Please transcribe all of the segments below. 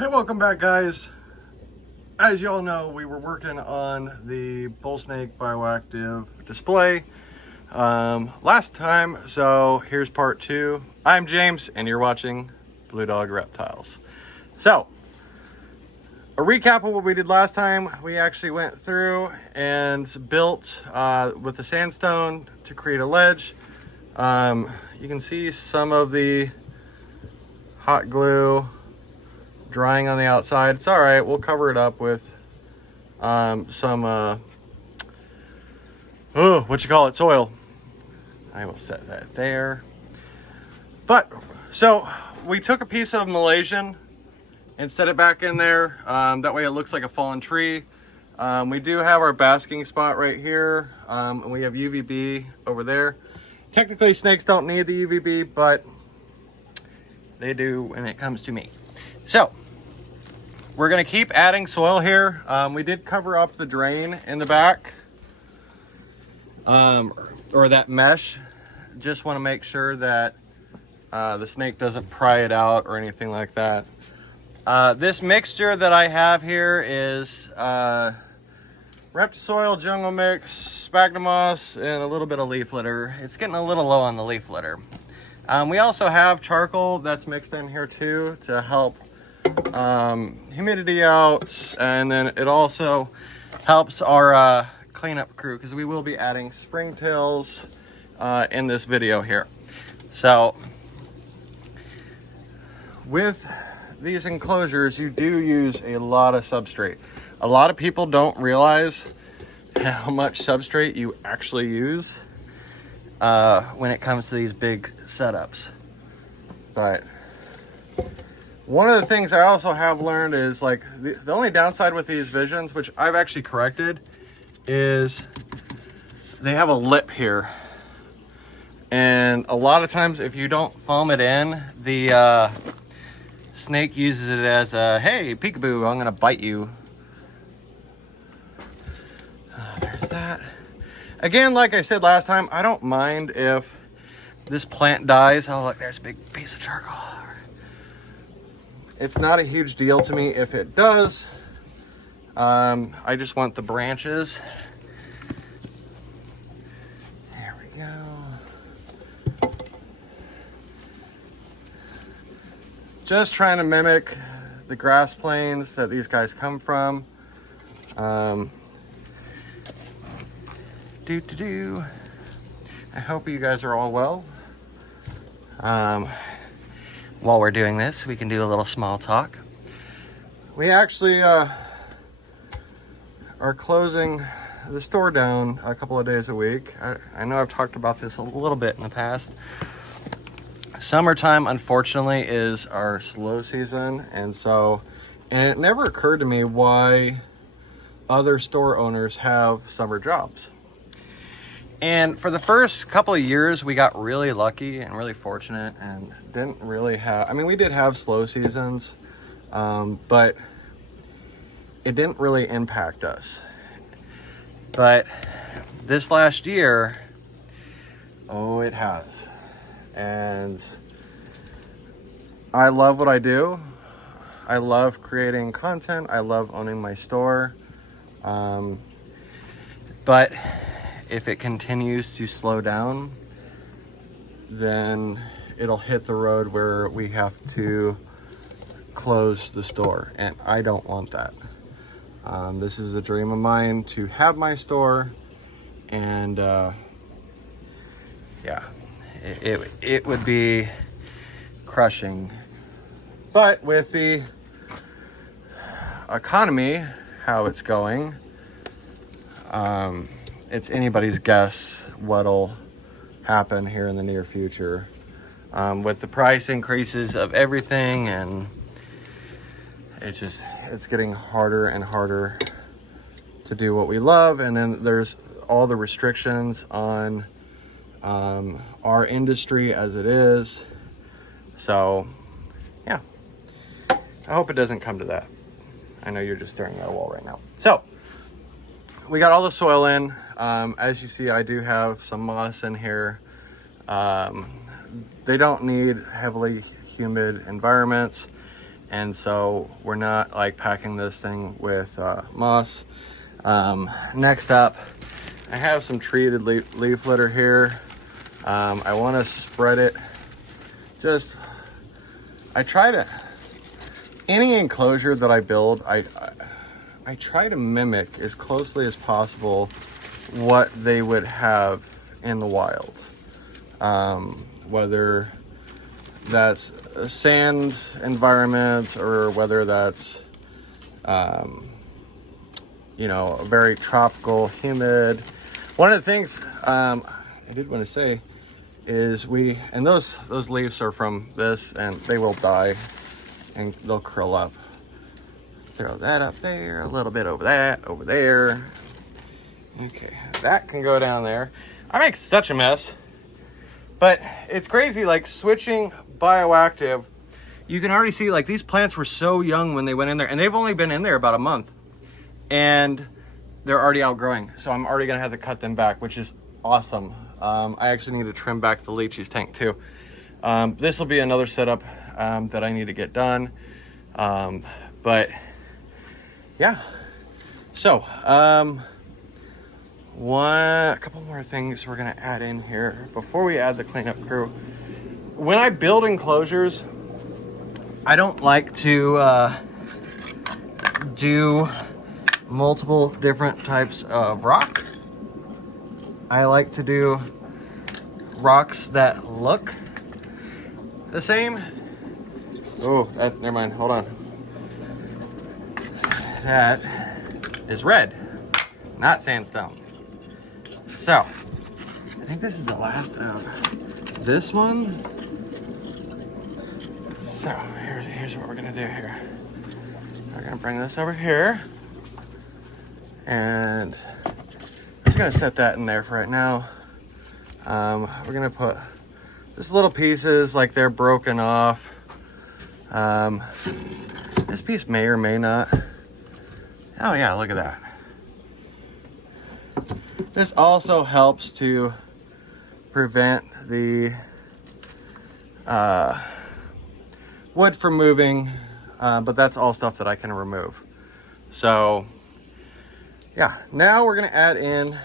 Hey, welcome back, guys. As you all know, we were working on the bull snake bioactive display last time, so here's part two. I'm James and you're watching Blue Dog Reptiles. So a recap of what we did last time: we actually went through and built with the sandstone to create a ledge. You can see some of the hot glue drying on the outside. It's all right, we'll cover it up with some soil. I will set that there. But so we took a piece of Malaysian and set it back in there. That way it looks like a fallen tree. We do have our basking spot right here, and we have UVB over there. Technically snakes don't need the UVB, but they do when it comes to me. So we're gonna keep adding soil here. We did cover up the drain in the back, or that mesh. Just wanna make sure that the snake doesn't pry it out or anything like that. This mixture that I have here is Reptisoil, Jungle Mix, Sphagnum Moss, and a little bit of leaf litter. It's getting a little low on the leaf litter. We also have charcoal that's mixed in here too to help humidity out, and then it also helps our cleanup crew, because we will be adding springtails in this video here. So with these enclosures, you do use a lot of substrate. A lot of people don't realize how much substrate you actually use when it comes to these big setups. But one of the things I also have learned is, like, the only downside with these Visions, which I've actually corrected, is they have a lip here. And a lot of times if you don't foam it in, the snake uses it as a, hey, peekaboo, I'm gonna bite you. There's that. Again, like I said last time, I don't mind if this plant dies. Oh, look, there's a big piece of charcoal. It's not a huge deal to me if it does. I just want the branches. There we go. Just trying to mimic the grass plains that these guys come from. I hope you guys are all well. While we're doing this, we can do a little small talk. We actually are closing the store down a couple of days a week. I know I've talked about this a little bit in the past. Summertime, unfortunately, is our slow season, and it never occurred to me why other store owners have summer jobs. And for the first couple of years, we got really lucky and really fortunate and didn't really have, I mean, we did have slow seasons, but it didn't really impact us. But this last year, oh, it has. And I love what I do. I love creating content. I love owning my store. But if it continues to slow down, then it'll hit the road where we have to close the store, and I don't want that. This is a dream of mine to have my store, and yeah, it would be crushing. But with the economy, how it's going, it's anybody's guess what'll happen here in the near future. With the price increases of everything, and it's getting harder and harder to do what we love. And then there's all the restrictions on our industry as it is. So yeah, I hope it doesn't come to that. I know you're just staring at a wall right now. So we got all the soil in. As you see, I do have some moss in here. They don't need heavily humid environments. And so we're not like packing this thing with moss. Next up, I have some treated leaf litter here. I want to spread it. I try to, any enclosure that I build, I try to mimic as closely as possible what they would have in the wild. Whether that's sand environments or whether that's, you know, very tropical, humid. One of the things I did want to say is and those leaves are from this, and they will die and they'll curl up. Throw that up there, a little bit over there. Okay, that can go down there. I make such a mess, but it's crazy, like switching Bioactive. You can already see like these plants were so young when they went in there, and they've only been in there about a month, and they're already outgrowing. So I'm already gonna have to cut them back, which is awesome. I actually need to trim back the leachies tank too. This will be another setup that I need to get done. But yeah, so a couple more things we're gonna add in here before we add the cleanup crew. When I build enclosures, I don't like to do multiple different types of rock. I like to do rocks that look the same. Oh, never mind, hold on. That is red, not sandstone. So, I think this is the last of this one. So, here's what we're gonna do here. We're gonna bring this over here. And I'm just gonna set that in there for right now. We're gonna put just little pieces like they're broken off. This piece may or may not. Oh yeah, look at that. This also helps to prevent the wood from moving, but that's all stuff that I can remove. So yeah, now we're gonna add in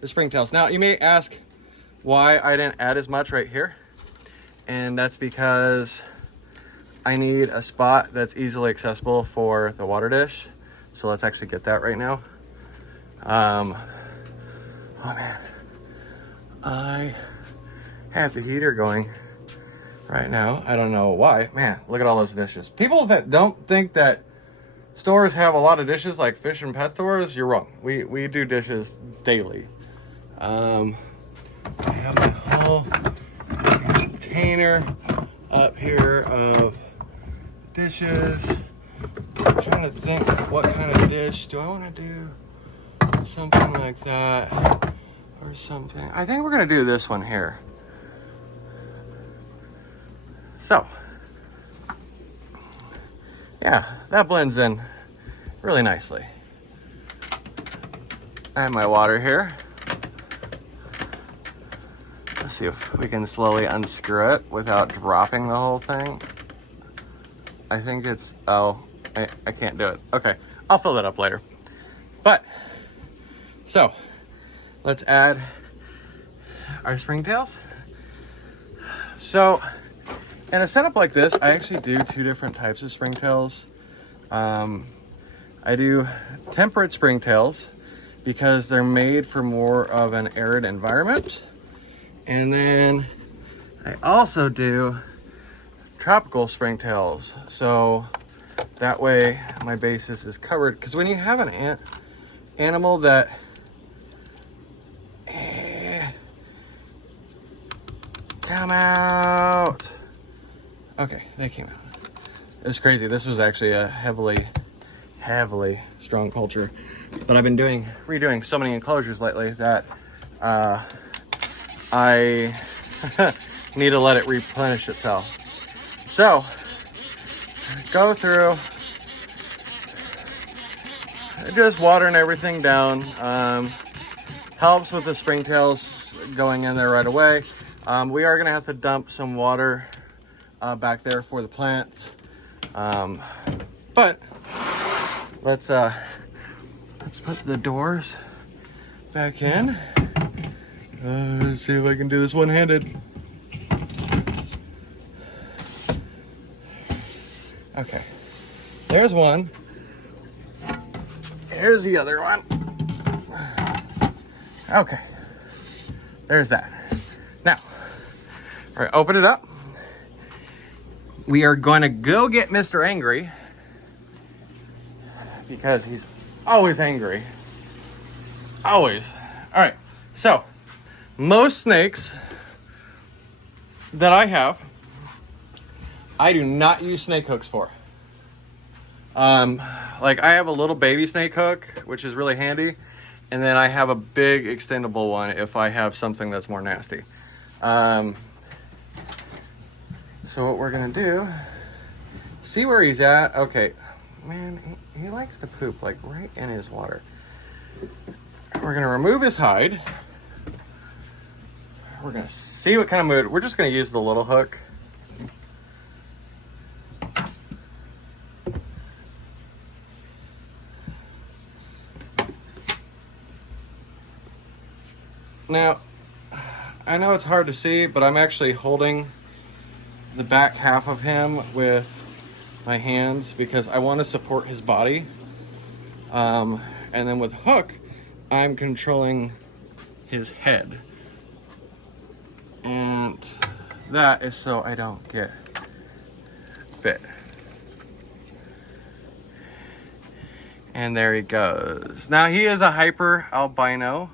the springtails. Now you may ask why I didn't add as much right here, and that's because I need a spot that's easily accessible for the water dish. So let's actually get that right now. Oh man, I have the heater going right now. I don't know why. Man, look at all those dishes. People that don't think that stores have a lot of dishes like fish and pet stores, you're wrong. We do dishes daily. I have my whole container up here of dishes. I'm trying to think what kind of dish. Do I want to do something like that or something? I think we're going to do this one here. So, yeah, that blends in really nicely. I have my water here. Let's see if we can slowly unscrew it without dropping the whole thing. I think it's, oh, I can't do it. Okay, I'll fill that up later. But, so, let's add our springtails. So, in a setup like this, I actually do two different types of springtails. I do temperate springtails because they're made for more of an arid environment. And then I also do tropical springtails. So that way my basis is covered. Because when you have an animal that come out. Okay, they came out. It was crazy. This was actually a heavily strong culture. But I've been redoing so many enclosures lately that I need to let it replenish itself. So, go through, just watering everything down. Helps with the springtails going in there right away. We are gonna have to dump some water back there for the plants. But let's put the doors back in. Let's see if I can do this one-handed. Okay, there's one. Here's the other one. Okay, there's that. Now, all right, open it up. We are going to go get Mr. Angry because he's always angry. Always. All right, so most snakes that I have, I do not use snake hooks for. Like I have a little baby snake hook, which is really handy. And then I have a big extendable one if I have something that's more nasty. So what we're gonna do, see where he's at. Okay, man, he likes to poop like right in his water. We're gonna remove his hide. We're gonna see what kind of mood. We're just gonna use the little hook. Now, I know it's hard to see, but I'm actually holding the back half of him with my hands because I want to support his body. And then with hook, I'm controlling his head. And that is so I don't get bit. And there he goes. Now he is a hyper albino.